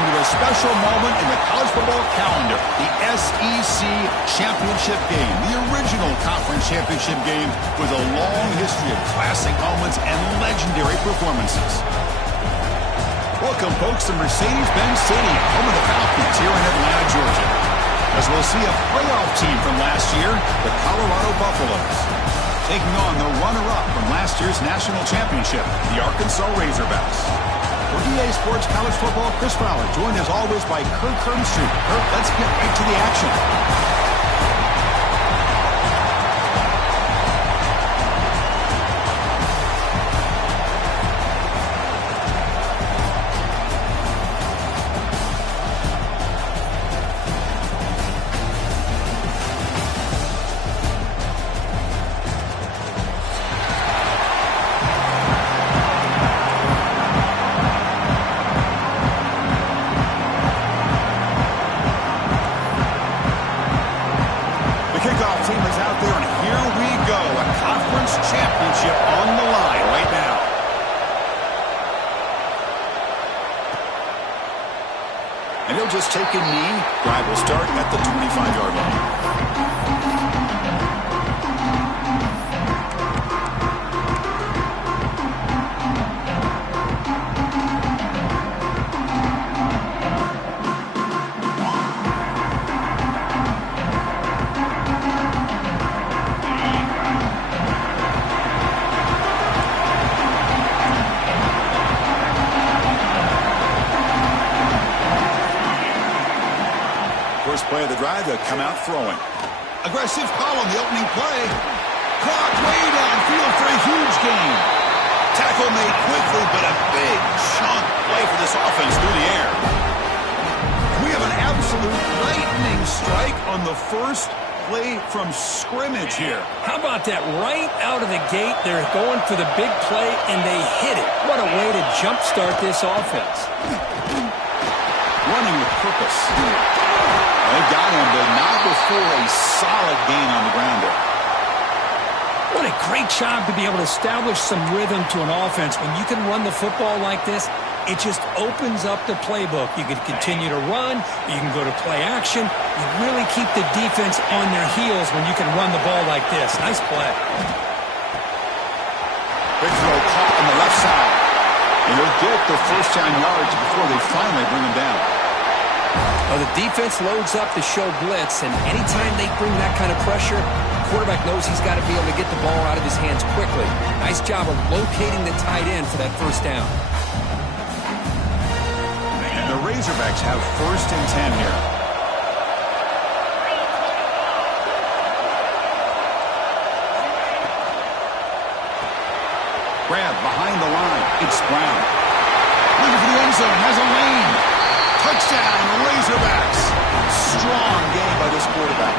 welcome to a special moment in the college football calendar, the SEC Championship Game, the original conference championship game with a long history of classic moments and legendary performances. Welcome, folks, to Mercedes-Benz Stadium, home of the Falcons here in Atlanta, Georgia, as we'll see a playoff team from last year, the Colorado Buffaloes, taking on the runner-up from last year's national championship, the Arkansas Razorbacks. For EA Sports College Football, Chris Fowler, joined as always by Kirk Herbstreit. Kirk, let's get right to the action. And he'll just take a knee. Drive will start at the 25-yard line. First play of the drive, they'll come out throwing. Aggressive call on the opening play. Clock way downfield for a huge gain. Tackle made quickly, but a big chunk play for this offense through the air. We have an absolute lightning strike on the first play from scrimmage here. How about that? Right out of the gate, they're going for the big play, and they hit it. What a way to jumpstart this offense. Running with purpose. They got him, but not before a solid gain on the ground there. What a great job to be able to establish some rhythm to an offense. When you can run the football like this, it just opens up the playbook. You can continue to run. You can go to play action. You really keep the defense on their heels when you can run the ball like this. Nice play. Big throw caught on the left side. And he'll get the first down yards before they finally bring him down. Well, the defense loads up to show blitz, and anytime they bring that kind of pressure, the quarterback knows he's got to be able to get the ball out of his hands quickly. Nice job of locating the tight end for that first down. And the Razorbacks have 1st and 10 here. Grab behind the line. It's Brown. Looking for the end zone. Has a lane. Touchdown, Razorbacks. Strong game by this quarterback.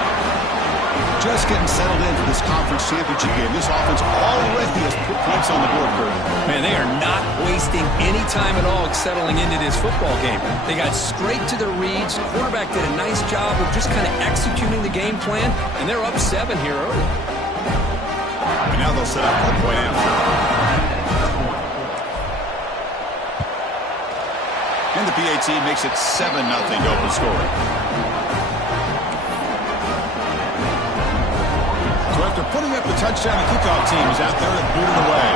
Just getting settled in for this conference championship game. This offense already has put points on the board, Kurt. Man, they are not wasting any time at all settling into this football game. They got straight to the reads. The quarterback did a nice job of just kind of executing the game plan, and they're up 7 here early. And now they'll set up for the point after. And the PAT makes it 7-0 to open scoring. So after putting up the touchdown, the kickoff team is out there to boot it away.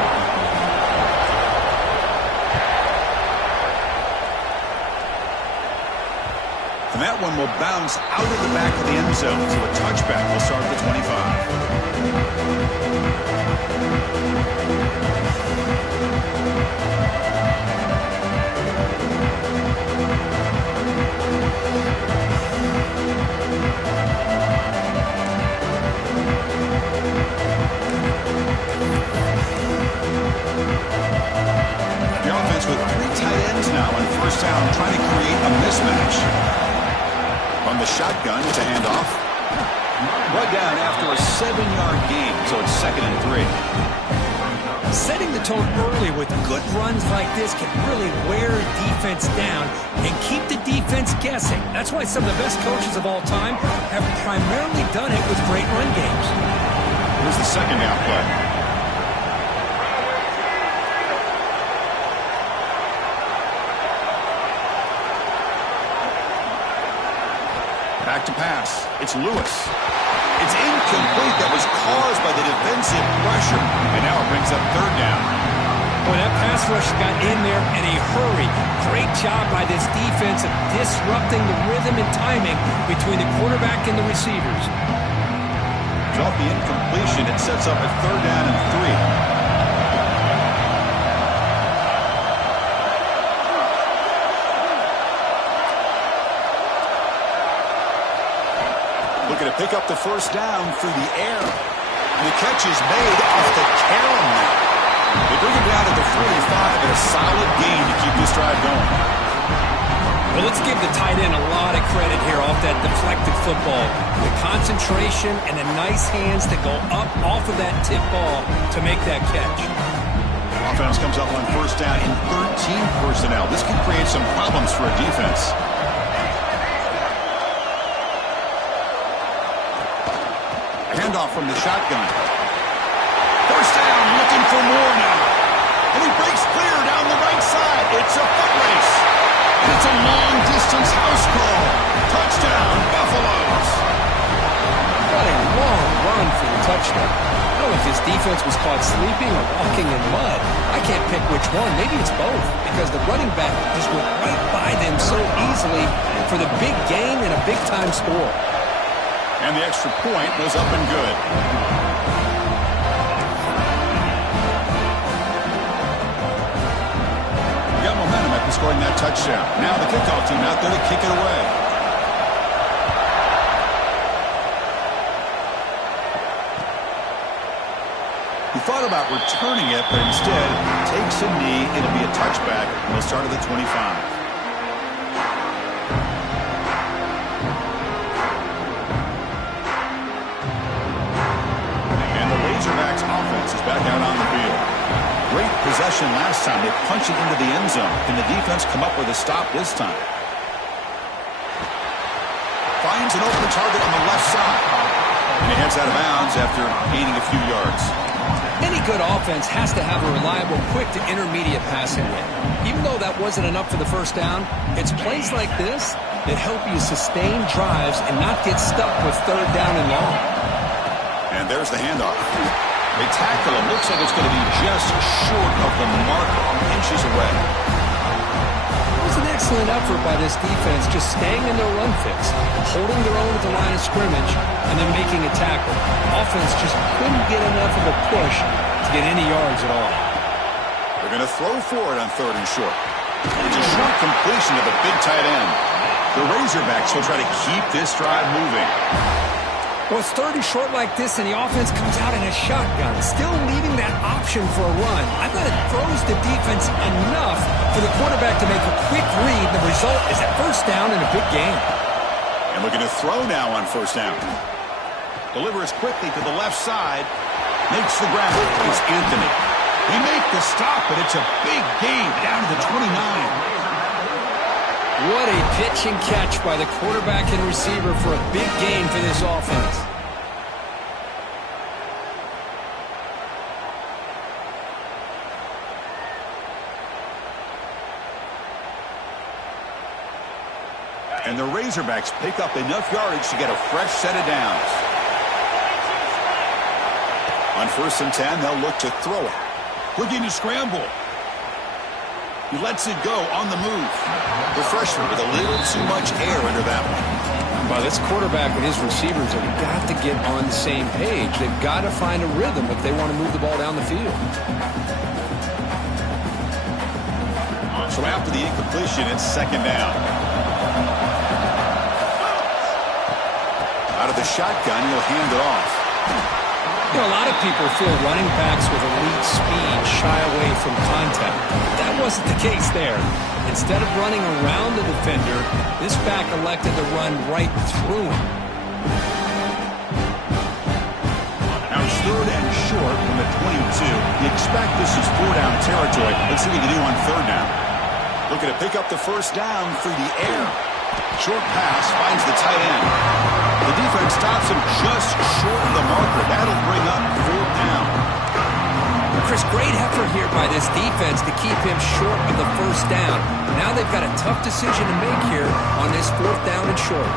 And that one will bounce out of the back of the end zone. So a touchback will start at the 25. The offense with 3 tight ends now on first down, trying to create a mismatch. From the shotgun to handoff. Brought down after a 7-yard gain, so it's 2nd and 3. Setting the tone early with good runs like this can really wear a defense down and keep the defense guessing. That's why some of the best coaches of all time have primarily done it with great run games. Here's the 2nd down play. to pass. It's Lewis. It's incomplete. That was caused by the defensive pressure. And now it brings up third down. Well, that pass rush got in there in a hurry. Great job by this defense of disrupting the rhythm and timing between the quarterback and the receivers. Off the incompletion, it sets up a third down and 3. Looking to pick up the first down through the air. And the catch is made off the carom now. They bring him down to the 45 and a solid gain to keep this drive going. Well, let's give the tight end a lot of credit here off that deflected football. The concentration and the nice hands to go up off of that tip ball to make that catch. Offense comes up on first down in 13 personnel. This can create some problems for a defense. Handoff from the shotgun. First down, looking for more now. And he breaks clear down the right side. It's a foot race. And it's a long-distance house call. Touchdown, Buffaloes. What a long run for the touchdown. I don't know if his defense was caught sleeping or walking in mud. I can't pick which one. Maybe it's both, because the running back just went right by them so easily for the big gain and a big-time score. And the extra point was up and good. We got momentum after scoring that touchdown. Now the kickoff team out there to kick it away. He thought about returning it, but instead takes a knee. It'll be a touchback. And he'll start at the 25. Razorbacks offense is back out on the field. Great possession last time. They punch it into the end zone. Can the defense come up with a stop this time? Finds an open target on the left side. And he heads out of bounds after gaining a few yards. Any good offense has to have a reliable, quick to intermediate passing game. Even though that wasn't enough for the first down, it's plays like this that help you sustain drives and not get stuck with third down and long. And there's the handoff. They tackle him. Looks like it's going to be just short of the mark, inches away. It was an excellent effort by this defense, just staying in their run fix, holding their own at the line of scrimmage, and then making a tackle. Offense just couldn't get enough of a push to get any yards at all. They're going to throw for it on third and short. It's a short completion to the big tight end. The Razorbacks will try to keep this drive moving. Well, it's third and short like this, and the offense comes out in a shotgun, still leaving that option for a run. I thought it throws the defense enough for the quarterback to make a quick read. The result is a first down and a big gain. And looking to throw now on first down. Delivers quickly to the left side. Makes the grab. It's Anthony. They make the stop, but it's a big gain down to the 29. What a pitch and catch by the quarterback and receiver for a big gain for this offense. And the Razorbacks pick up enough yardage to get a fresh set of downs. On first and 10, they'll look to throw it. Looking to scramble. He lets it go on the move. The freshman with a little too much air under that one. Well, this quarterback and his receivers have got to get on the same page. They've got to find a rhythm if they want to move the ball down the field. So after the incompletion, it's second down. Out of the shotgun, he'll hand it off. You know, a lot of people feel running backs with elite speed shy away from contact. That wasn't the case there. Instead of running around the defender, this back elected to run right through him. Now it's third and short from the 22. You expect this is four-down territory. Let's see what you do on third down. Looking to pick up the first down through the air. Short pass finds the tight end. The defense stops him just short of the marker. That'll bring up fourth down. Chris, great effort here by this defense to keep him short of the first down. Now they've got a tough decision to make here on this fourth down and short.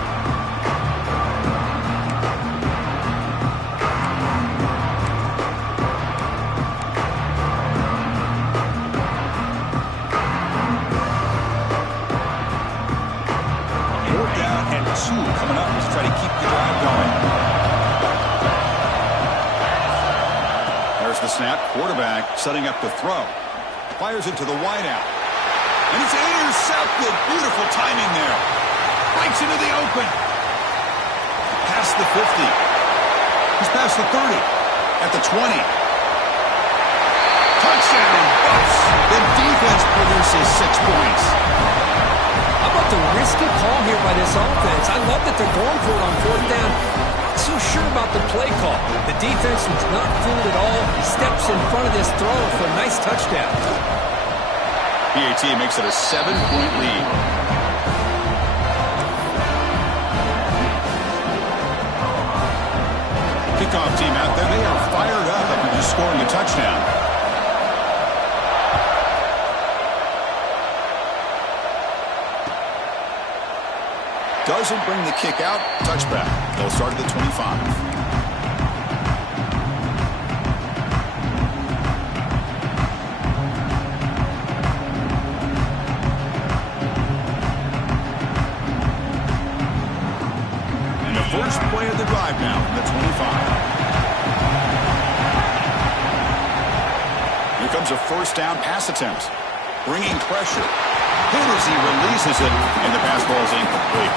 snap. Quarterback setting up the throw. Fires it to the wideout. And it's intercepted. Beautiful timing there. Breaks into the open. Past the 50. He's past the 30. At the 20. Touchdown. Bucks. The defense produces 6 points. How about the risky call here by this offense? I love that they're going for it on 4th down. Not so sure about the play call. The defense was not fooled at all. Steps in front of this throw for a nice touchdown. PAT makes it a 7-point lead. Kickoff team out there. They are fired up after just scoring a touchdown. Doesn't bring the kick out. Touchback. They'll start at the 25. First play of the drive now from the 25. Here comes a first down pass attempt. Bringing pressure. Hit as he releases it, and the pass ball is incomplete.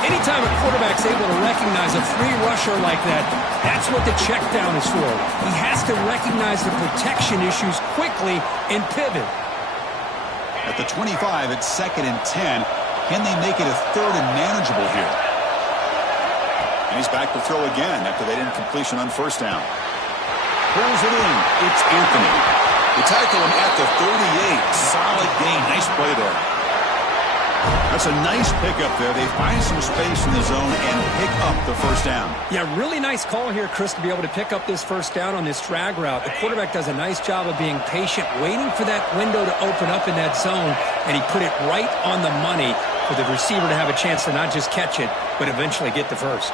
Anytime a quarterback's able to recognize a free rusher like that, that's what the check down is for. He has to recognize the protection issues quickly and pivot. At the 25, it's 2nd and 10. Can they make it a 3rd and manageable here? And he's back to throw again after that incompletion on first down. Pulls it in. It's Anthony. They tackle him at the 38. Solid gain. Nice play there. That's a nice pickup there. They find some space in the zone and pick up the first down. Yeah, really nice call here, Chris, to be able to pick up this first down on this drag route. The quarterback does a nice job of being patient, waiting for that window to open up in that zone, and he put it right on the money for the receiver to have a chance to not just catch it, but eventually get the first.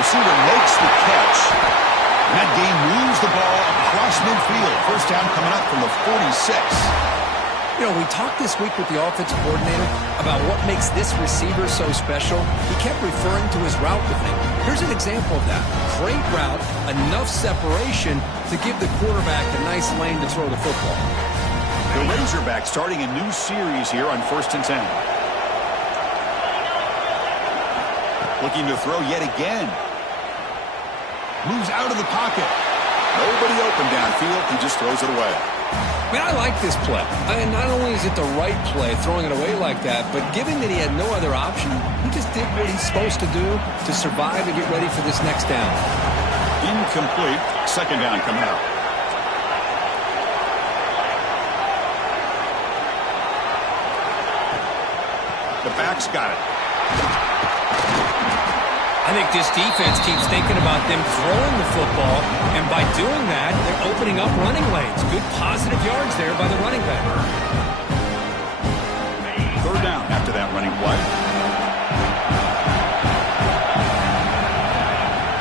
Receiver makes the catch. And that game moves the ball across midfield. First down coming up from the 46. You know, we talked this week with the offensive coordinator about what makes this receiver so special. He kept referring to his route running. Here's an example of that. Great route, enough separation to give the quarterback a nice lane to throw the football. The Razorbacks starting a new series here on 1st and 10. Looking to throw yet again. Moves out of the pocket. Nobody open downfield. He just throws it away. I mean, I like this play. I mean, not only is it the right play, throwing it away like that, but given that he had no other option, he just did what he's supposed to do to survive and get ready for this next down. Incomplete. 2nd down coming up. The back's got it. I think this defense keeps thinking about them throwing the football, and by doing that, they're opening up running lanes. Good positive yards there by the running back. 3rd down after that running play.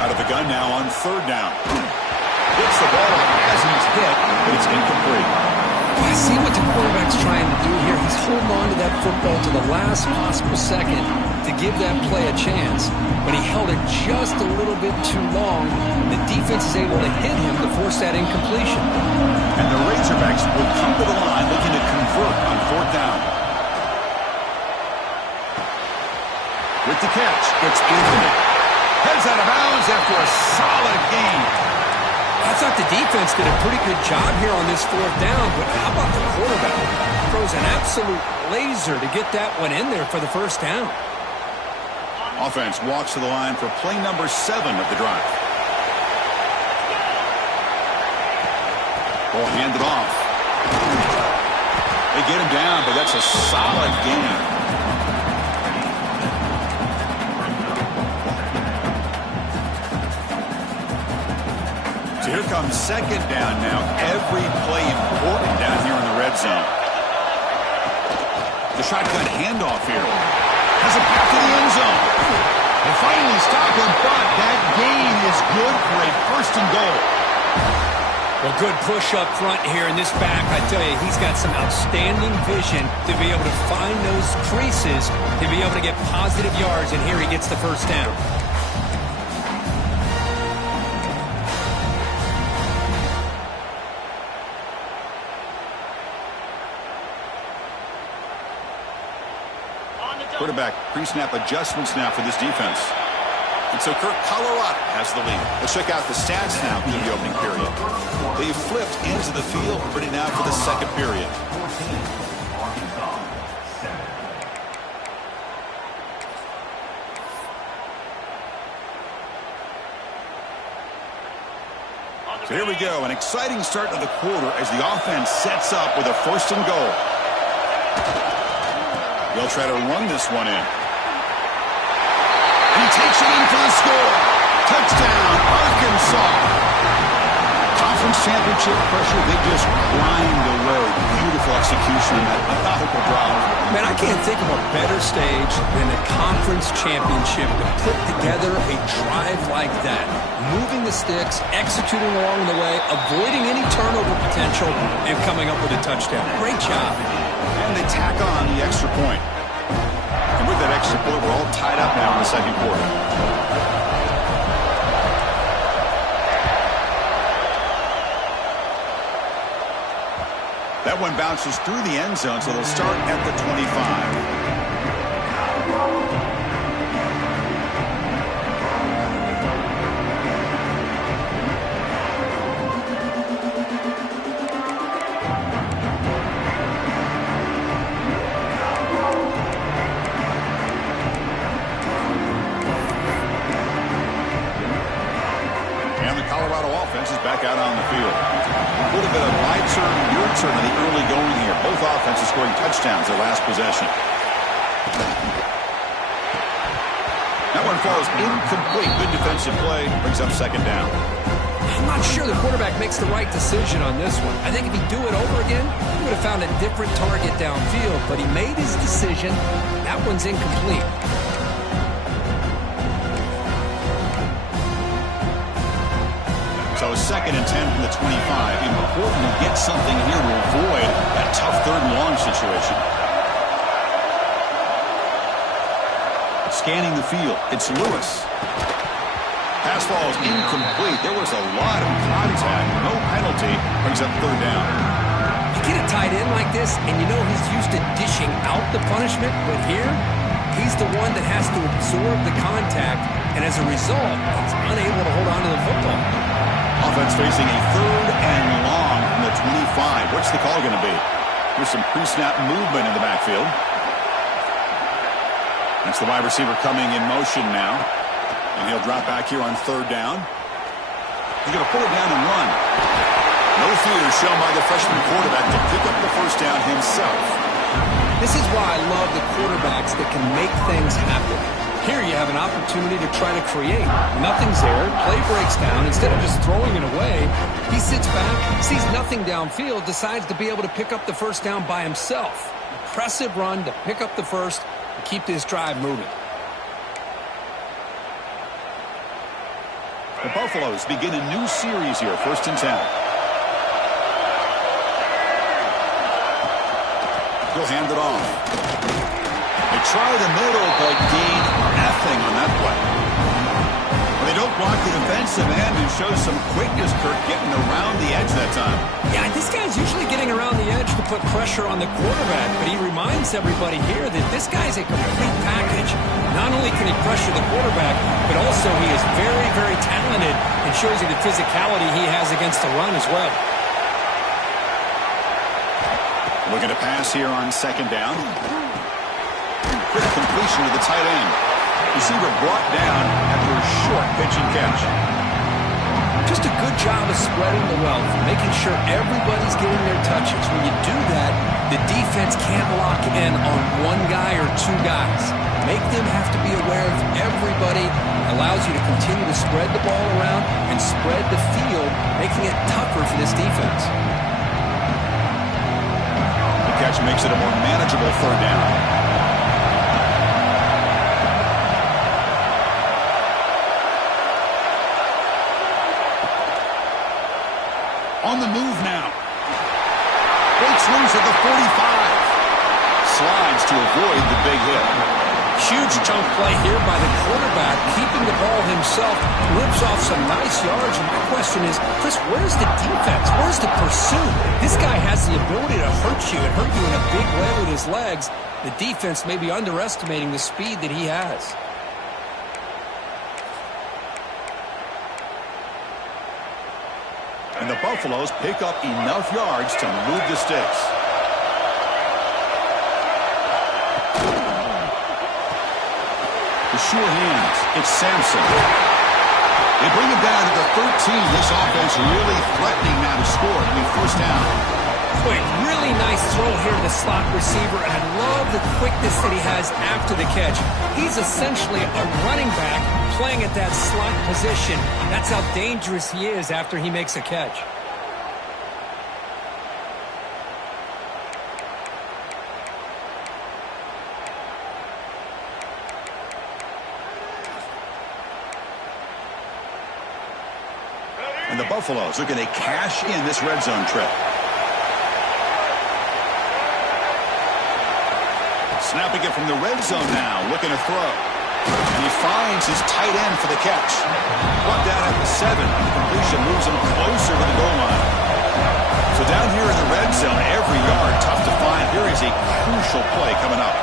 Out of the gun now on 3rd down. Gets the ball as he's hit, but it's incomplete. I see what the quarterback's trying to do here. He's holding on to that football to the last possible second to give that play a chance, but he held it just a little bit too long. The defense is able to hit him to force that incompletion. And the Razorbacks will come to the line looking to convert on 4th down. With the catch, it's Anthony. Heads out of bounds after a solid gain. I thought the defense did a pretty good job here on this 4th down, but how about the quarterback? Throws an absolute laser to get that one in there for the first down. Offense walks to the line for play number 7 of the drive. Ball handed off. They get him down, but that's a solid gain. So here comes 2nd down now. Every play important down here in the red zone. The shotgun handoff here. Has a path to the end zone. They finally stop him, but that gain is good for a 1st and goal. Well, good push up front here in this back. I tell you, he's got some outstanding vision to be able to find those creases, to be able to get positive yards, and here he gets the first down. Quarterback pre-snap adjustments now for this defense. And so Colorado has the lead. Let's check out the stats now through the opening period. They flipped into the field, ready now for the second period. So here we go, an exciting start to the quarter as the offense sets up with a 1st and goal. They'll try to run this one in. And he takes it in for the score. Touchdown, Arkansas. Conference championship pressure, they just grind away. Beautiful execution in that methodical drive. Man, I can't think of a better stage than a conference championship to put together a drive like that. Moving the sticks, executing along the way, avoiding any turnover potential, and coming up with a touchdown. Great job. And they tack on the extra point. And with that extra point, we're all tied up now in the second quarter. That one bounces through the end zone, so they'll start at the 25. Back out on the field. A little bit of my turn, your turn in the early going here. Both offenses scoring touchdowns their last possession. That one falls incomplete. Good defensive play. Brings up second down. I'm not sure the quarterback makes the right decision on this one. I think if he'd do it over again, he would have found a different target downfield. But he made his decision. That one's incomplete. So 2nd and 10 from the 25. Important to get something here to avoid that tough 3rd and long situation. Scanning the field, it's Lewis. Pass ball is incomplete. There was a lot of contact. No penalty. Brings up 3rd down. You get a tight end like this, and you know he's used to dishing out the punishment, but here, he's the one that has to absorb the contact, and as a result, he's unable to hold on to the football. Offense facing a 3rd and long from the 25. What's the call going to be? Here's some pre-snap movement in the backfield. That's the wide receiver coming in motion now. And he'll drop back here on 3rd down. He's going to pull it down and run. No fear shown by the freshman quarterback to pick up the 1st down himself. This is why I love the quarterbacks that can make things happen. Here you have an opportunity to try to create. Nothing's there. Play breaks down. Instead of just throwing it away, he sits back, sees nothing downfield, decides to be able to pick up the 1st down by himself. Impressive run to pick up the 1st and keep this drive moving. The Buffaloes begin a new series here, 1st and 10. He'll hand it off. They try the middle, but gain nothing on that play. Well, they don't block the defensive end and show some quickness, Kirk, getting around the edge that time. Yeah, this guy's usually getting around the edge to put pressure on the quarterback, but he reminds everybody here that this guy's a complete package. Not only can he pressure the quarterback, but also he is very, very talented and shows you the physicality he has against the run as well. Looking to pass here on 2nd down. Quick completion to the tight end. Receiver brought down after a short pitch and catch. Just a good job of spreading the wealth, making sure everybody's getting their touches. When you do that, the defense can't lock in on one guy or 2 guys. Make them have to be aware of everybody. Allows you to continue to spread the ball around and spread the field, making it tougher for this defense. The catch makes it a more manageable 3rd down. On the move now. Breaks loose at the 45. Slides to avoid the big hit. Huge chunk play here by the quarterback, keeping the ball himself, rips off some nice yards. And my question is, Chris, where's the defense? Where's the pursuit? This guy has the ability to hurt you and hurt you in a big way with his legs. The defense may be underestimating the speed that he has. And the Buffaloes pick up enough yards to move the sticks. The sure hands. It's Sampson. They bring him down to the 13. This offense really threatening now to score. I mean, first down. Quick, really nice throw here to the slot receiver, and I love the quickness that he has after the catch. He's essentially a running back playing at that slot position. That's how dangerous he is after he makes a catch. And the Buffaloes are going to cash in this red zone trip. Snapping it from the red zone now, looking to throw. And he finds his tight end for the catch. Brought down at the 7. The completion moves him closer to the goal line. So down here in the red zone, every yard tough to find. Here is a crucial play coming up.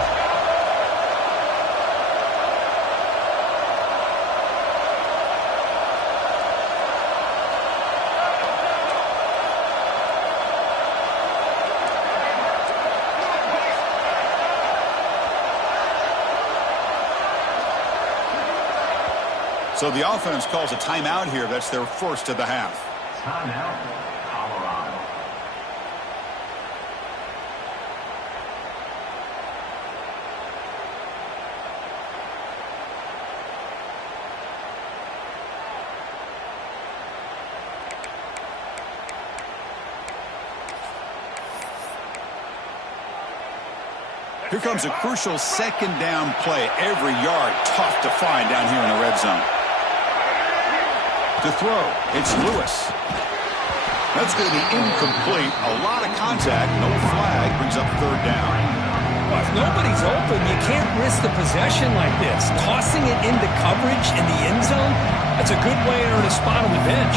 So the offense calls a timeout here. That's their first of the half. Timeout, Colorado. Here comes a crucial second down play. Every yard tough to find down here in the red zone. To throw, it's Lewis. That's going to be incomplete. A lot of contact, no flag, brings up third down. Well, if nobody's open, you can't risk the possession like this. Tossing it into coverage in the end zone, that's a good way to earn a spot on the bench.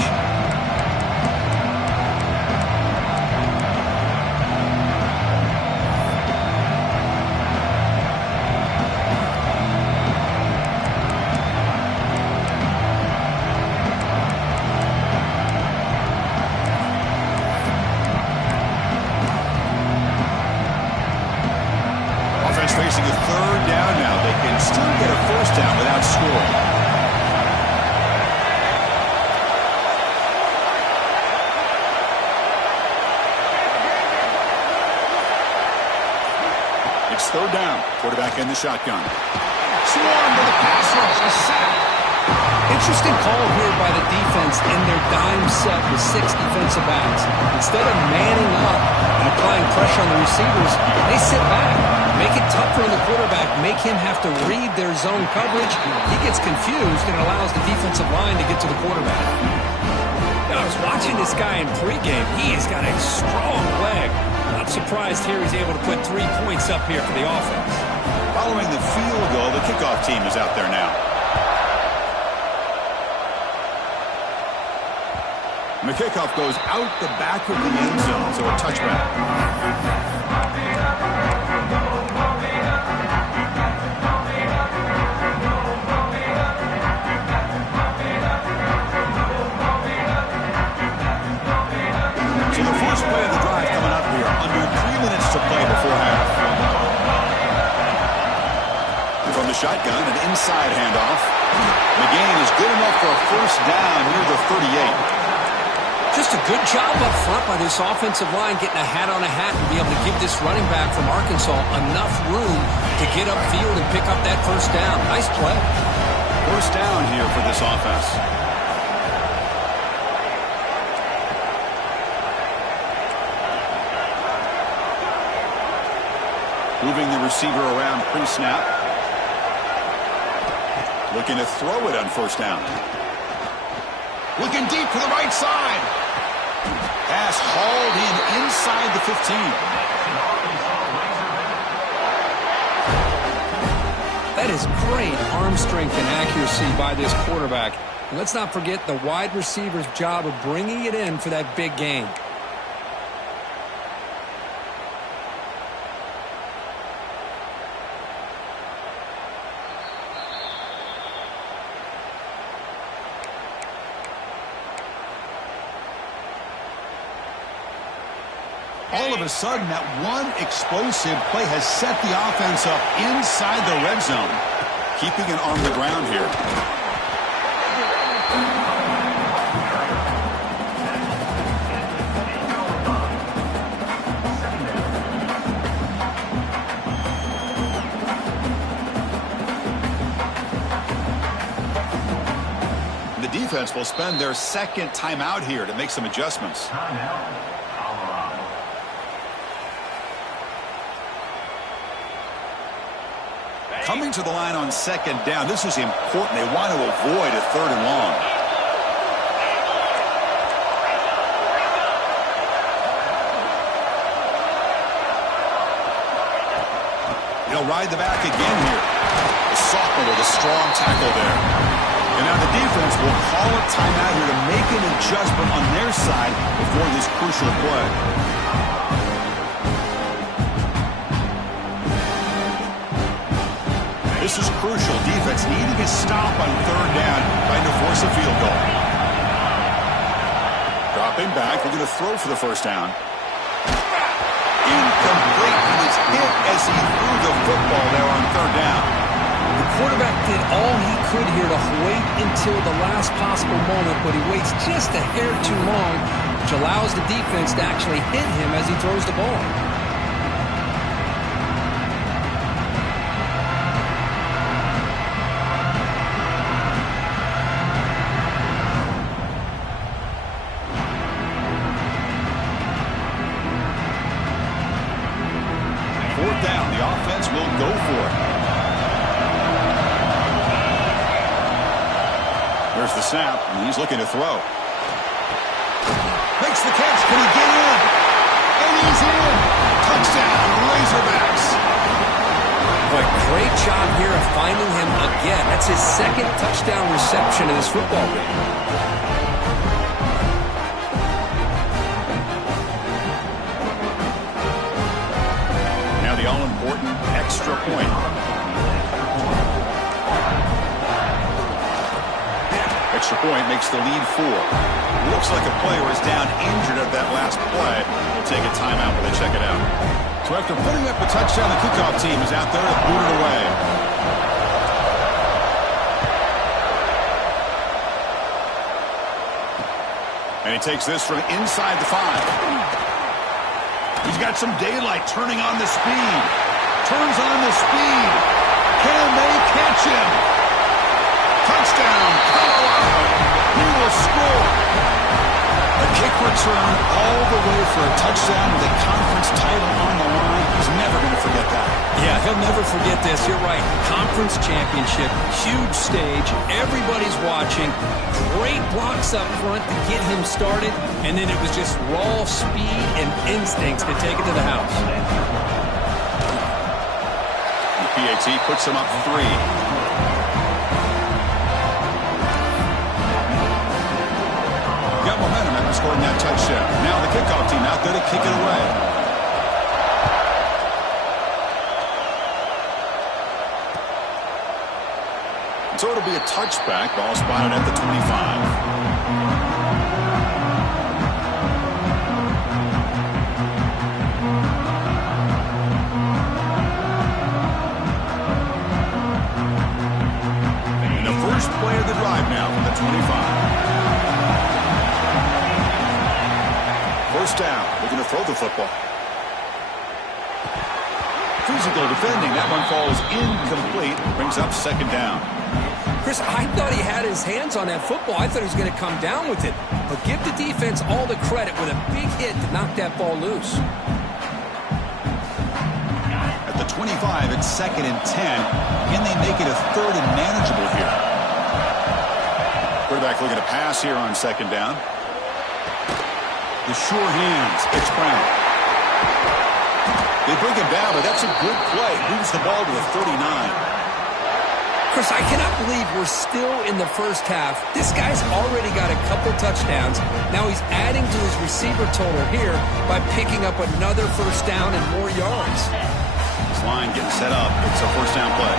Facing a third down now. They can still get a first down without scoring. It's third down. Quarterback in the shotgun. Swarm to the pass rush. A sack. Interesting call here by the defense in their dime set with 6 defensive backs. Instead of manning up and applying pressure on the receivers, they sit back, make it tougher on the quarterback, make him have to read their zone coverage. He gets confused and allows the defensive line to get to the quarterback. Now, I was watching this guy in pregame. He has got a strong leg. Not surprised here he's able to put 3 points up here for the offense. Following the field goal, the kickoff team is out there now. And the kickoff goes out the back of the end zone, so a touchback. So the first play of the drive coming up here, under 3 minutes to play before half. And from the shotgun, an inside handoff. McGain is good enough for a first down near the 38. Just a good job up front by this offensive line, getting a hat on a hat and be able to give this running back from Arkansas enough room to get upfield and pick up that first down. Nice play. First down here for this offense. Moving the receiver around pre-snap. Looking to throw it on first down. Looking deep to the right side. Pass hauled in inside the 15. That is great arm strength and accuracy by this quarterback. And let's not forget the wide receiver's job of bringing it in for that big game. All of a sudden, that one explosive play has set the offense up inside the red zone. Keeping it on the ground here. The defense will spend their second timeout here to make some adjustments. Coming to the line on second down, this is important. They want to avoid a 3rd and long. He'll ride the back again here. The sophomore with a strong tackle there. And now the defense will call a timeout here to make an adjustment on their side before this crucial play. This is crucial. Defense needing a stop on 3rd down, trying to force a field goal. Dropping back, we're going to throw for the 1st down. Incomplete. He was hit as he threw the football there on 3rd down. The quarterback did all he could here to wait until the last possible moment, but he waits just a hair too long, which allows the defense to actually hit him as he throws the ball. Will go for it. There's the snap, and he's looking to throw. Makes the catch. Can he get in? And he's in. Touchdown, Razorbacks. Boy, great job here of finding him again. That's his 2nd touchdown reception in this football game. The all-important extra point. Extra point makes the lead 4. Looks like a player is down injured at that last play. We'll take a timeout when they check it out. So after putting up a touchdown, the kickoff team is out there to boot it away. And he takes this from inside the 5. He's got some daylight, turning on the speed. Turns on the speed. Can they catch him? Touchdown, Colorado. He will score. A kick return all the way for a touchdown with a conference title on the line. He's never going to forget that. Yeah, he'll never forget this. You're right. Conference championship, huge stage. Everybody's watching. Great blocks up front to get him started. And then it was just raw speed and instincts to take it to the house. The PAT puts him up 3. Got momentum after scoring that touchdown. Now the kickoff team out there to kick it away. So it'll be a touchback. Ball spotted at the 25. And the first play of the drive now from the 25. First down. Looking to throw the football. Physical defending. That one falls incomplete. Brings up 2nd down. Chris, I thought he had his hands on that football. I thought he was going to come down with it. But give the defense all the credit with a big hit to knock that ball loose. At the 25, it's 2nd and 10. Can they make it a 3rd and manageable here? Quarterback looking to pass here on 2nd down. The sure hands. It's Brown. They bring him down, but that's a good play. Moves the ball to the 39. Chris, I cannot believe we're still in the first half. This guy's already got a couple touchdowns. Now he's adding to his receiver total here by picking up another first down and more yards. This line getting set up. It's a first down play.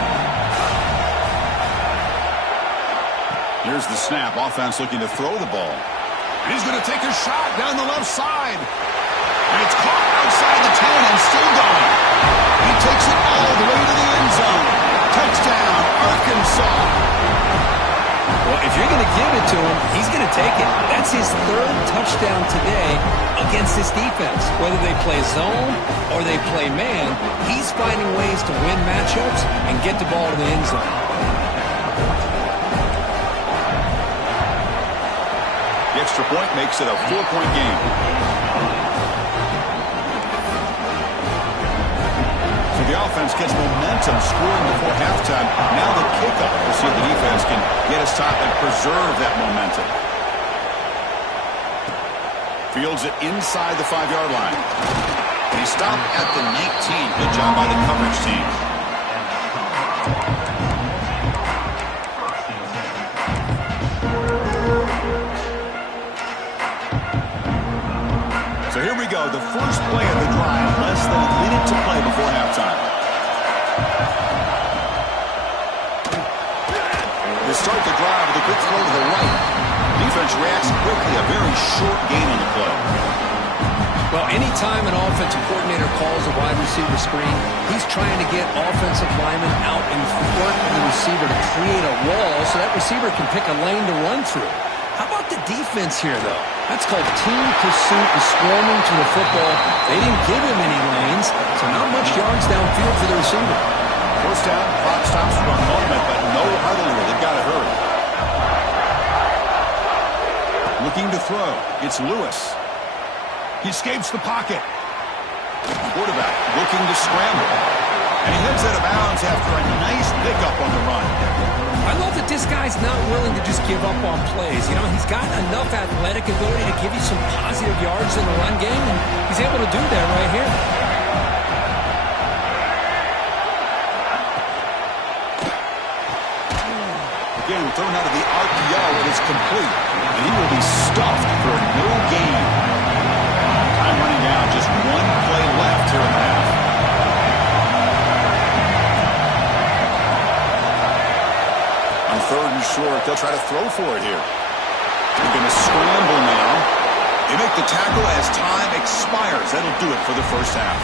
Here's the snap. Offense looking to throw the ball. And he's going to take a shot down the left side. And it's caught outside the 10 and still going. He takes it all the way to the end zone. Touchdown, Arkansas. Well, if you're going to give it to him, he's going to take it. That's his third touchdown today against this defense. Whether they play zone or they play man, he's finding ways to win matchups and get the ball to the end zone. The extra point makes it a 4-point game. So the offense gets momentum scoring before halftime. Now the kickoff. We'll see if the defense can get a stop and preserve that momentum. Fields it inside the 5-yard line. And he stopped at the 19. Good job by the coverage team. So here we go, the first play of the drive, less than a minute to play before halftime. They start the drive with a quick throw to the right. Defense reacts quickly, a very short gain on the play. Well, anytime an offensive coordinator calls a wide receiver screen, he's trying to get offensive linemen out in front of the receiver to create a wall so that receiver can pick a lane to run through. How about the defense here, though? That's called team pursuit and swarming to the football. They didn't give him any lanes, so not much yards downfield for the receiver. First down, clock stops for a moment, but no huddle here. They've got to hurry. Looking to throw. It's Lewis. He escapes the pocket. Quarterback looking to scramble. And he heads out of bounds after a nice pickup on the run. I love that this guy's not willing to just give up on plays. You know, he's got enough athletic ability to give you some positive yards in the run game, and he's able to do that right here. Again, thrown out of the RPO, and it's complete. And he will be stuffed for no gain. Time running down, just one play left here in the half. On third and short, they'll try to throw for it here. They're going to scramble now. They make the tackle as time expires. That'll do it for the first half.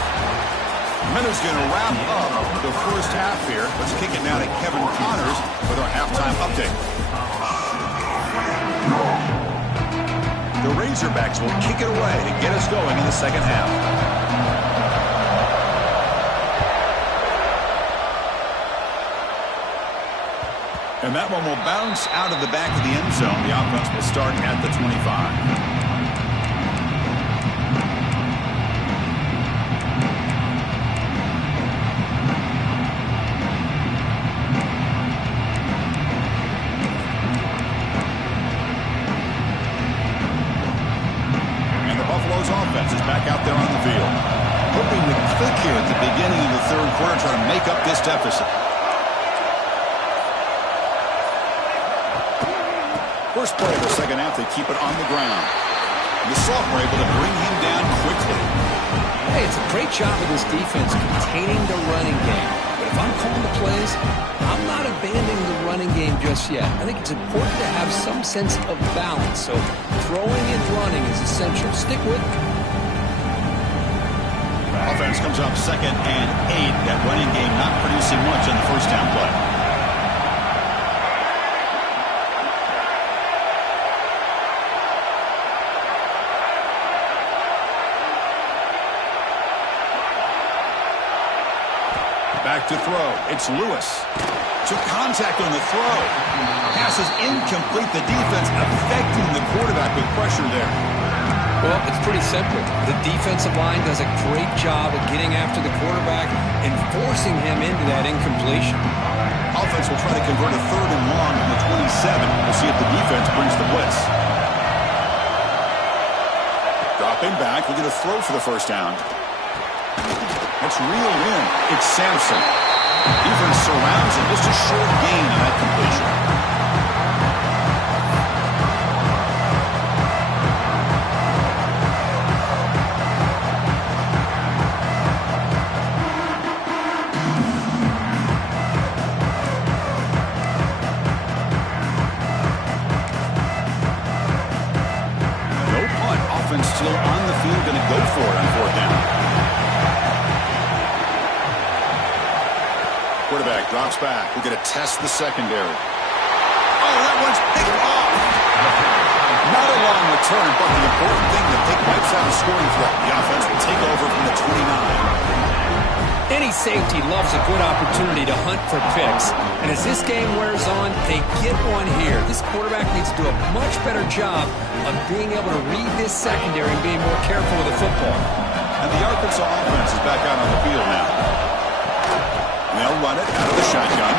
Meadows going to wrap up the first half here. Let's kick it now to Kevin Connors with our halftime update. The Razorbacks will kick it away to get us going in the second half. And that one will bounce out of the back of the end zone. The offense will start at the 25. Offense is back out there on the field. Hoping to click here at the beginning of the third quarter, trying to make up this deficit. First play of the second half, they keep it on the ground. The Sophomore able to bring him down quickly. Hey, it's a great job of this defense containing the running game. But if I'm calling the plays, I'm not abandoning the running game just yet. I think it's important to have some sense of balance. So throwing and running is essential. Stick with it. Offense comes up 2nd and 8. That running game not producing much on the first down play. Back to throw. It's Lewis. Took contact on the throw. Pass is incomplete. The defense affecting the quarterback with pressure there. Well, it's pretty simple. The defensive line does a great job of getting after the quarterback and forcing him into that incompletion. Offense will try to convert a 3rd and long on the 27. We'll see if the defense brings the blitz. Dropping back. We're going to throw for the first down. It's reeled in. It's Sampson. Defense surrounds him. Just a short gain on that completion. Still on the field, going to go for it on fourth down. Quarterback drops back. We're going to test the secondary. Oh, that one's picked off. Not a long return, but the important thing that they wipes out a scoring threat. The offense will take over from the 29. Any safety loves a good opportunity to hunt for picks. And as this game wears on, they get one here. This quarterback needs to do a much better job of being able to read this secondary and being more careful with the football. And the Arkansas offense is back out on the field now. And they'll run it out of the shotgun.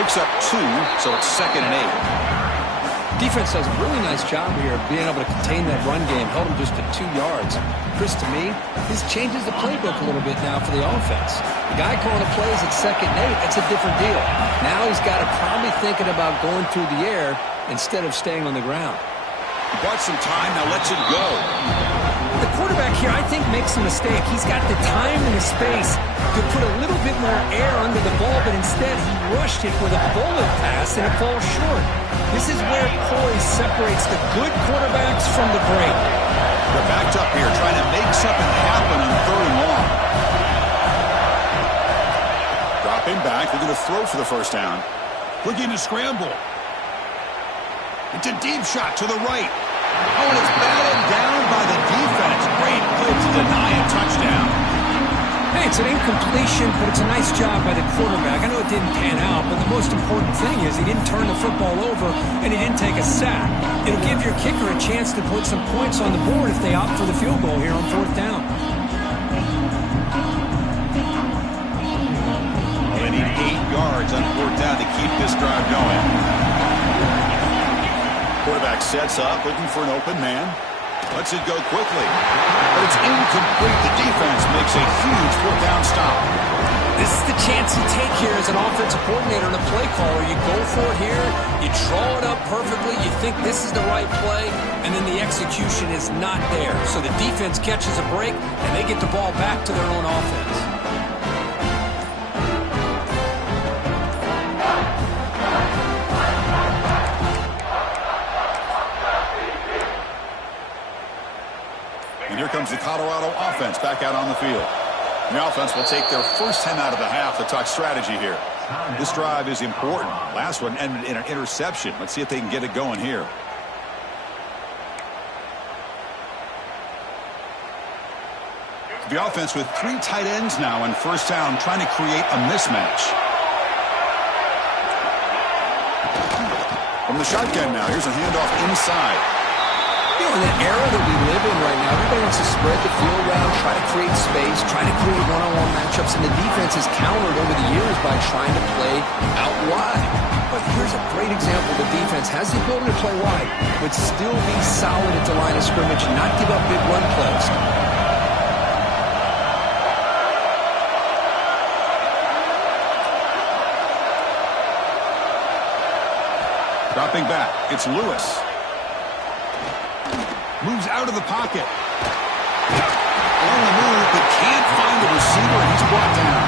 Picks up 2, so it's 2nd and 8. Defense does a really nice job here of being able to contain that run game. Held him just to 2 yards. Chris, to me, this changes the playbook a little bit now for the offense. The guy calling the plays at 2nd and 8, that's a different deal. Now he's got to probably thinking about going through the air instead of staying on the ground. He bought some time, now lets it go. The quarterback here, I think, makes a mistake. He's got the time and the space to put a little bit more air under the ball, but instead he rushed it with a bullet pass and it falls short. This is where poise separates the good quarterbacks from the great. They're backed up here, trying to make something happen on 3rd and long. Dropping back, they're going to throw for the first down. Looking to scramble. It's a deep shot to the right. Oh, and it's batted down by the defense. Great play to deny a touchdown. Hey, it's an incompletion, but it's a nice job by the quarterback. I know it didn't pan out, but the most important thing is he didn't turn the football over and he didn't take a sack. It'll give your kicker a chance to put some points on the board if they opt for the field goal here on 4th down. Well, they need 8 yards on 4th down to keep this drive going. Quarterback sets up, looking for an open man. Lets it go quickly. But it's incomplete. The defense makes a huge 4th down stop. This is the chance you take here as an offensive coordinator and a play caller. You go for it here. You draw it up perfectly. You think this is the right play. And then the execution is not there. So the defense catches a break, and they get the ball back to their own offense. And here comes the Colorado offense back out on the field. And the offense will take their first 10 out of the half to talk strategy here. This drive is important. Last one ended in an interception. Let's see if they can get it going here. The offense with 3 tight ends now on 1st down, trying to create a mismatch. From the shotgun now, here's a handoff inside. You know, in the era that we live in right now, everybody wants to spread the field around, try to create space, try to create one-on-one matchups, and the defense has countered over the years by trying to play out wide. But here's a great example. The defense has the ability to play wide, but still be solid at the line of scrimmage and not give up big run plays. Dropping back, it's Lewis. Moves out of the pocket. On the move, but can't find the receiver, and he's brought down.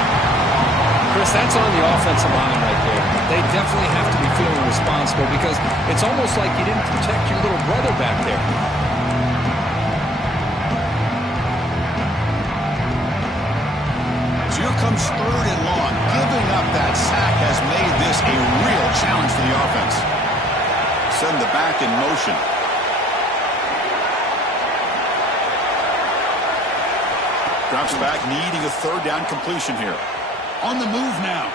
Chris, that's on the offensive line right there. They definitely have to be feeling responsible because it's almost like you didn't protect your little brother back there. So here comes 3rd and long. Giving up that sack has made this a real challenge for the offense. Send the back in motion. Drops back, needing a 3rd down completion here. On the move now.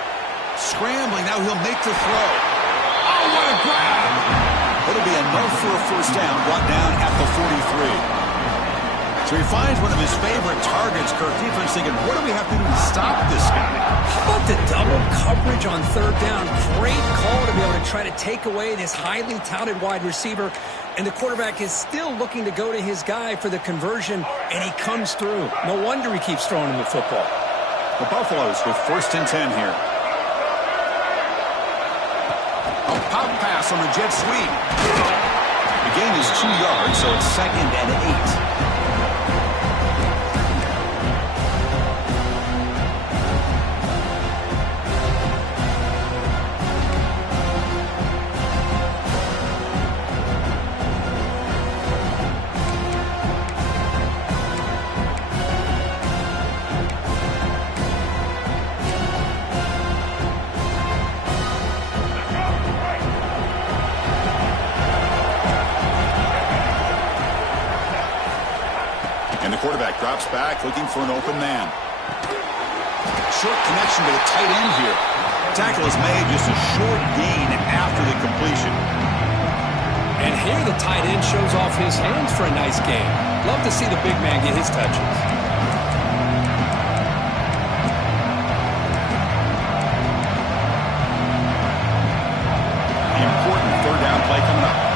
Scrambling, now he'll make the throw. Oh, what a grab! It'll be enough for a 1st down, brought down at the 43. So he finds one of his favorite targets. Kirk, defense thinking, what do we have to do to stop this guy? How about the double coverage on 3rd down? Great call to be able to try to take away this highly touted wide receiver. And the quarterback is still looking to go to his guy for the conversion, and he comes through. No wonder he keeps throwing him the football. The Buffaloes with 1st and 10 here. A pop pass on the jet sweep. The gain is 2 yards, so it's 2nd and 8. Quarterback drops back, looking for an open man. Short connection to the tight end here. Tackle is made, just a short gain after the completion. And here the tight end shows off his hands for a nice gain. Love to see the big man get his touches. Important 3rd down play coming up.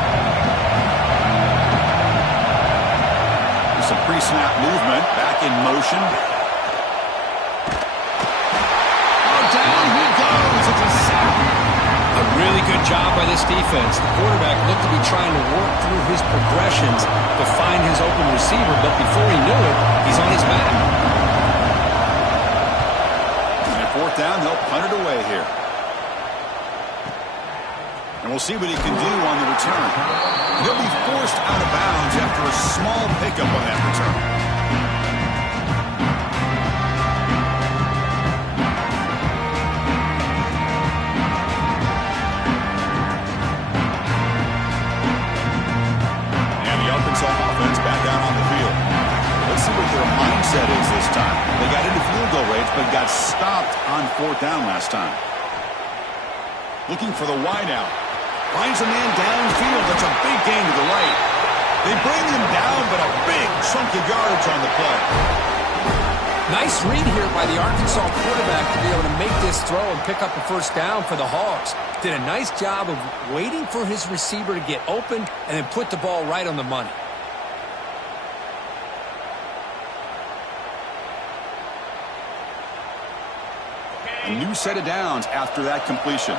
Some pre-snap movement, back in motion. Oh, down he goes. It's a sack. A really good job by this defense. The quarterback looked to be trying to work through his progressions to find his open receiver, but before he knew it, he's on his back. And at 4th down, they'll punt it away here. And we'll see what he can do on the return. He'll be forced out of bounds after a small pickup on that return. And the Arkansas offense back out on the field. Let's see what their mindset is this time. They got into field goal range, but got stopped on 4th down last time. Looking for the wideout. Finds a man downfield. That's a big gain to the right. They bring him down, but a big chunk of yards on the play. Nice read here by the Arkansas quarterback to be able to make this throw and pick up a 1st down for the Hogs. Did a nice job of waiting for his receiver to get open and then put the ball right on the money. A new set of downs after that completion.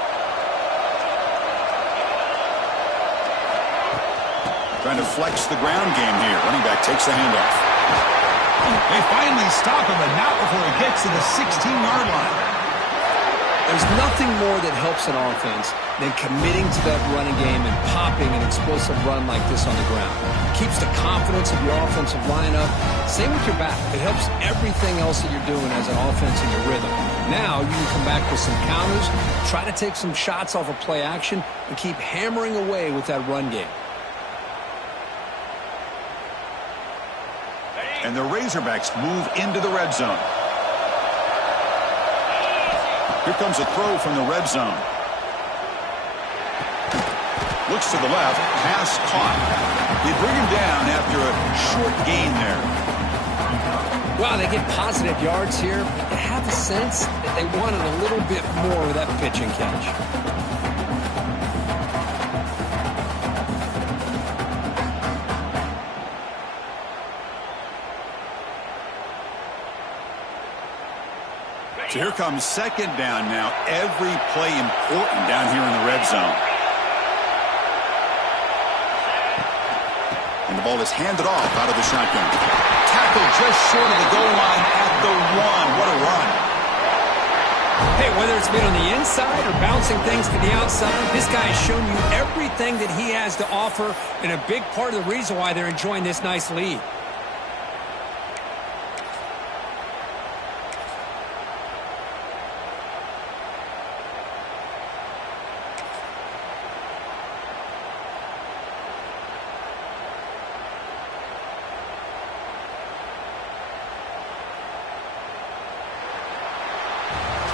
Trying to flex the ground game here. Running back takes the handoff. They finally stop him, but not before he gets to the 16-yard line. There's nothing more that helps an offense than committing to that running game and popping an explosive run like this on the ground. Keeps the confidence of your offensive lineup. Same with your back. It helps everything else that you're doing as an offense in your rhythm. Now you can come back with some counters, try to take some shots off of play action, and keep hammering away with that run game. And the Razorbacks move into the red zone. Here comes a throw from the red zone. Looks to the left, pass caught. They bring him down after a short gain there. Wow, they get positive yards here. I have a sense that they wanted a little bit more of that pitch and catch. So here comes 2nd down now. Every play important down here in the red zone. And the ball is handed off out of the shotgun. Tackled just short of the goal line at the 1. What a run. Hey, whether it's been on the inside or bouncing things to the outside, this guy has shown you everything that he has to offer, and a big part of the reason why they're enjoying this nice lead.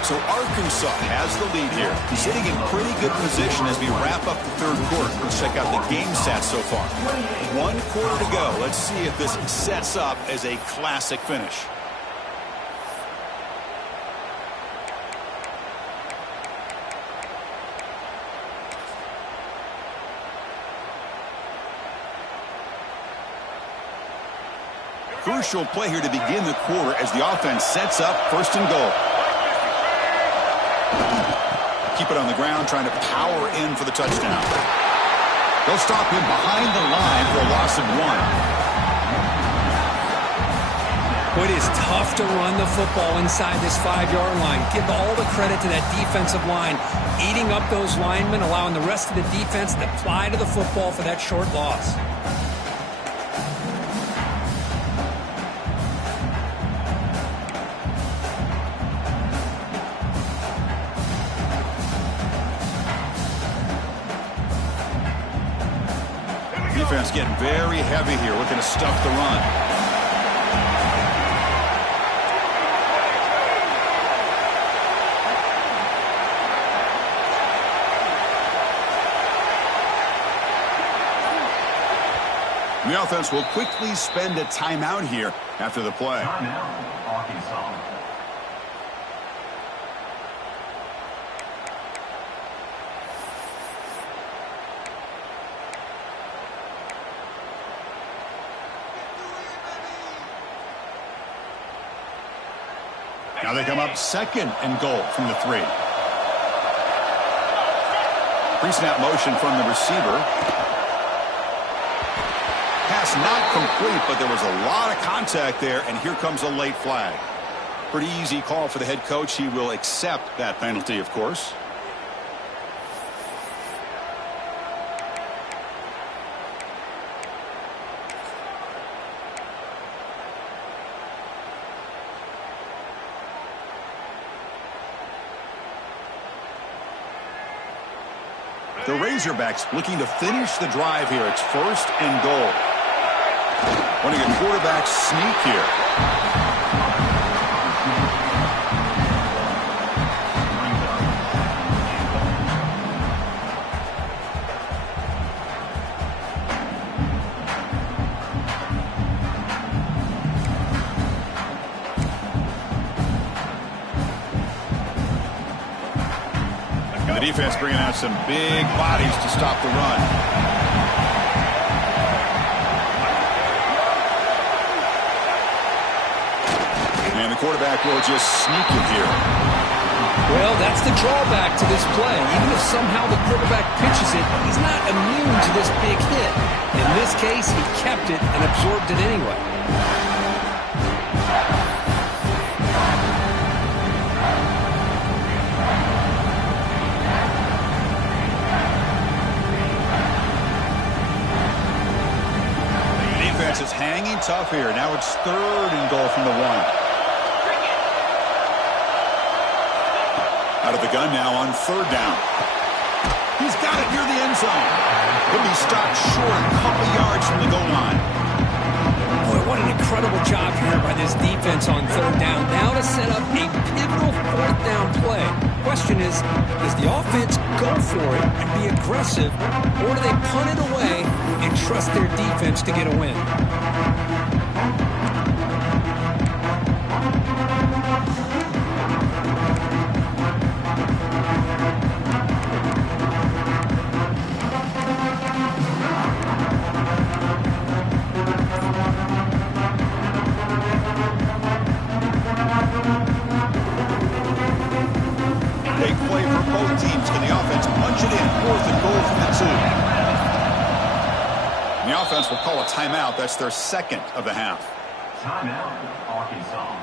So Arkansas has the lead here. Sitting in pretty good position as we wrap up the 3rd quarter. Let's check out the game stats so far. 1 quarter to go. Let's see if this sets up as a classic finish. Crucial play here to begin the quarter as the offense sets up 1st and goal. Keep it on the ground, trying to power in for the touchdown. They'll stop him behind the line for a loss of 1. It is tough to run the football inside this 5-yard line. Give all the credit to that defensive line, eating up those linemen, allowing the rest of the defense to fly to the football for that short loss. Defense getting very heavy here, looking to stuff the run. The offense will quickly spend a timeout here after the play. Timeout, Arkansas. Now they come up 2nd and goal from the 3. Pre-snap motion from the receiver. Pass not complete, but there was a lot of contact there, and here comes a late flag. Pretty easy call for the head coach. He will accept that penalty, of course. The Razorbacks looking to finish the drive here. It's 1st and goal. Running a quarterback sneak here. And the defense bringing out some big bodies to stop the run. And the quarterback will just sneak it here. Well, that's the drawback to this play. Even if somehow the quarterback pitches it, he's not immune to this big hit. In this case, he kept it and absorbed it anyway. Defense is hanging tough here. Now it's 3rd and goal from the 1. Out of the gun now on 3rd down. He's got it near the end zone. He'll be stopped short a couple yards from the goal line. Boy, what an incredible job here by this defense on 3rd down. Now to set up a pivotal 4th down play. Question is, does the offense go for it and be aggressive, or do they punt it away and trust their defense to get a win? Big play for both teams. Can the offense punch it in? 4th and goal from the 2. And the offense will call a timeout. That's their 2nd of the half. Timeout, Arkansas.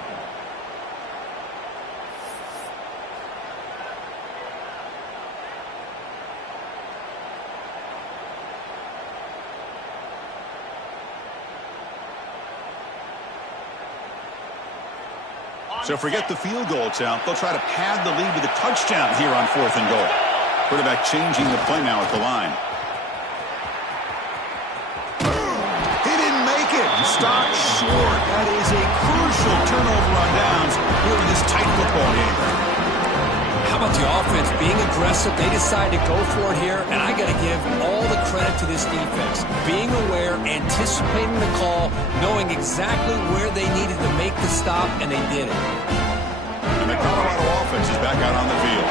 So forget the field goal attempt. They'll try to pad the lead with a touchdown here on 4th and goal. Quarterback changing the play now at the line. He didn't make it. Stopped short. That is a crucial turnover on downs here in this tight football game. How about the offense being aggressive? They decide to go for it here, and I got to give all the credit to this defense. Being aware, anticipating the call, knowing exactly where they needed to make the stop, and they did it. And the Colorado offense is back out on the field.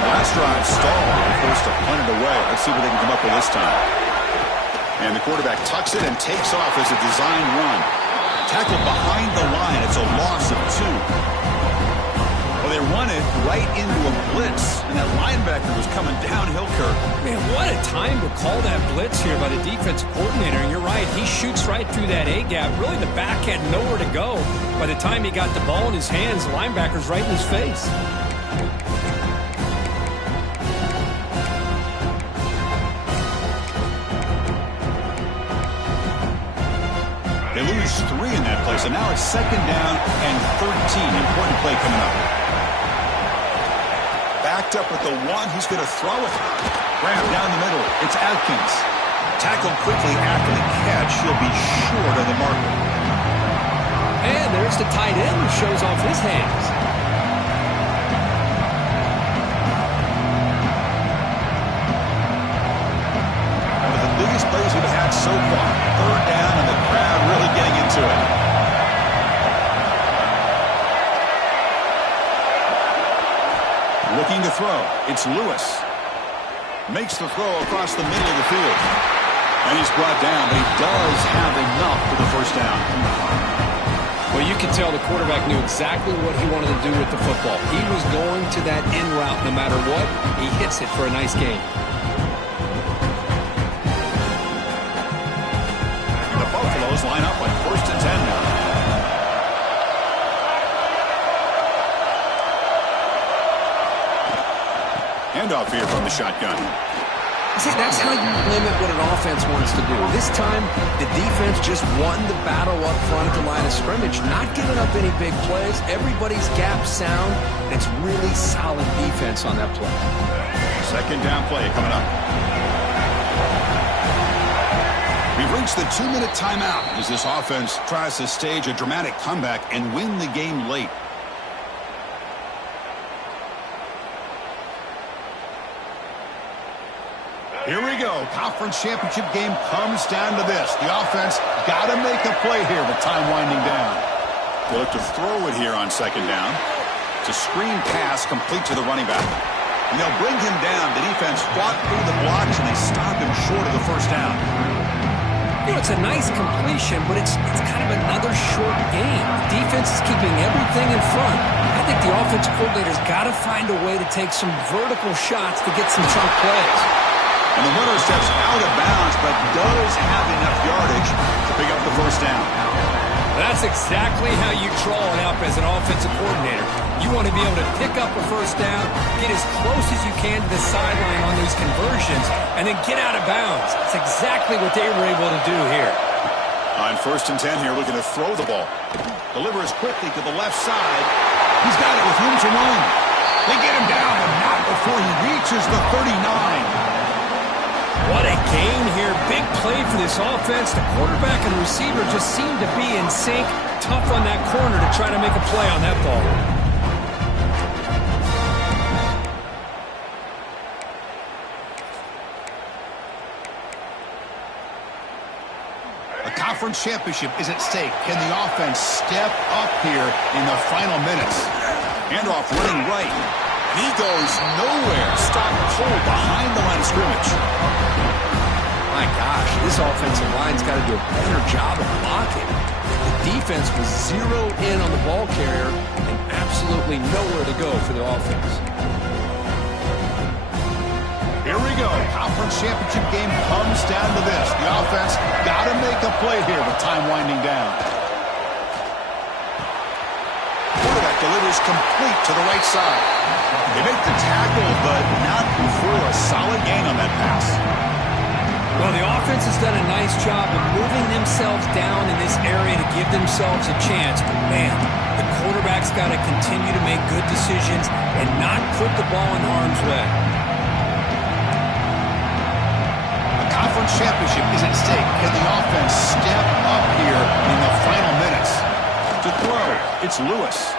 Last drive stalled. They were forced to punt it away. Let's see what they can come up with this time. And the quarterback tucks it and takes off as a design run. Tackled behind the line. It's a loss of 2. Well, they run it right into a blitz, and that linebacker was coming downhill, Kirk. Man, what a time to call that blitz here by the defensive coordinator. And you're right, he shoots right through that A-gap. Really, the back had nowhere to go. By the time he got the ball in his hands, the linebacker's right in his face. They lose 3 in that play, so now it's 2nd down and 13. Important play coming up. Backed up with the 1. He's going to throw it. Grab down the middle. It's Atkins. Tackled quickly after the catch. He'll be short of the marker. And there's the tight end who shows off his hands. One of the biggest plays we've had so far. 3rd down, and the crowd really getting into it. Looking to throw. It's Lewis. Makes the throw across the middle of the field. And he's brought down, but he does have enough for the 1st down. Well, you can tell the quarterback knew exactly what he wanted to do with the football. He was going to that in route no matter what. He hits it for a nice gain. The Buffaloes line up on 1st and 10 now. Handoff here from the shotgun. See, that's how you limit what an offense wants to do. This time, the defense just won the battle up front at the line of scrimmage, not giving up any big plays. Everybody's gap sound, and it's really solid defense on that play. 2nd down play coming up. We've reached the 2-minute timeout as this offense tries to stage a dramatic comeback and win the game late. Here we go. Conference championship game comes down to this. The offense got to make a play here with time winding down. They look to throw it here on 2nd down. It's a screen pass complete to the running back. And they'll bring him down. The defense fought through the blocks, and they stop him short of the 1st down. You know, it's a nice completion, but it's kind of another short game. The defense is keeping everything in front. I think the offensive coordinator's got to find a way to take some vertical shots to get some chunk plays. And the runner steps out of bounds, but does have enough yardage to pick up the 1st down. That's exactly how you draw it up as an offensive coordinator. You want to be able to pick up a 1st down, get as close as you can to the sideline on these conversions, and then get out of bounds. That's exactly what they were able to do here. On 1st and 10 here, looking to throw the ball. Delivers quickly to the left side. He's got it with room to run. They get him down, but not before he reaches the 39. What a gain here. Big play for this offense. The quarterback and receiver just seem to be in sync. Tough on that corner to try to make a play on that ball. A conference championship is at stake. Can the offense step up here in the final minutes? Handoff running right. He goes nowhere. Stop cold behind the line of scrimmage. My gosh, this offensive line's got to do a better job of blocking. The defense was zeroed in on the ball carrier and absolutely nowhere to go for the offense. Here we go. Conference championship game comes down to this. The offense got to make a play here with time winding down. Quarterback delivers complete to the right side. They make the tackle, but not before a solid gain on that pass. Well, the offense has done a nice job of moving themselves down in this area to give themselves a chance. But, man, the quarterback's got to continue to make good decisions and not put the ball in harm's way. A conference championship is at stake. Can the offense step up here in the final minutes? To throw, it's Lewis.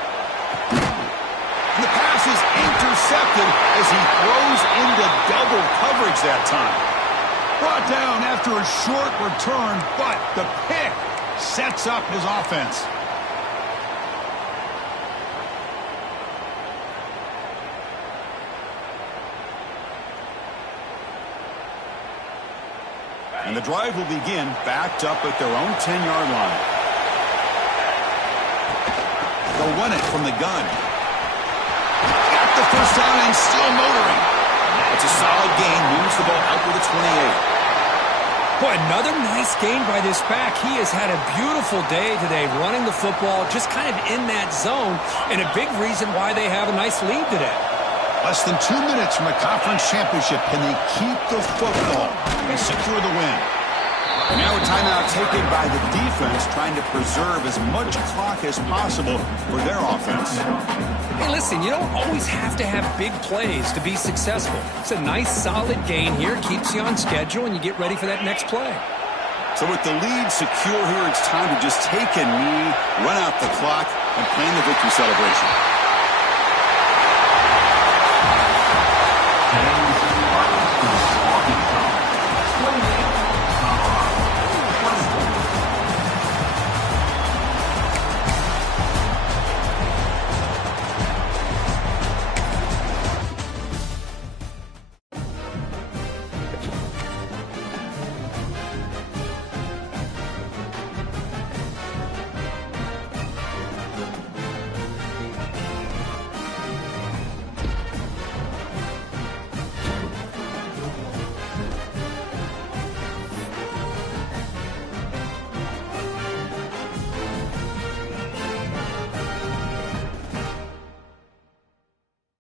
And the pass is intercepted as he throws into double coverage that time. Brought down after a short return, but the pick sets up his offense. And the drive will begin backed up at their own 10-yard line. They'll run it from the gun. Got the first down and still motoring. It's a solid gain. Moves the ball out to the 28. Boy, another nice gain by this back. He has had a beautiful day today running the football, just kind of in that zone, and a big reason why they have a nice lead today. Less than 2 minutes from a conference championship. Can they keep the football and secure the win? And now a timeout taken by the defense, trying to preserve as much clock as possible for their offense. Hey, listen, you don't always have to have big plays to be successful. It's a nice, solid gain here. Keeps you on schedule, and you get ready for that next play. So with the lead secure here, it's time to just take a knee, run out the clock, and plan the victory celebration.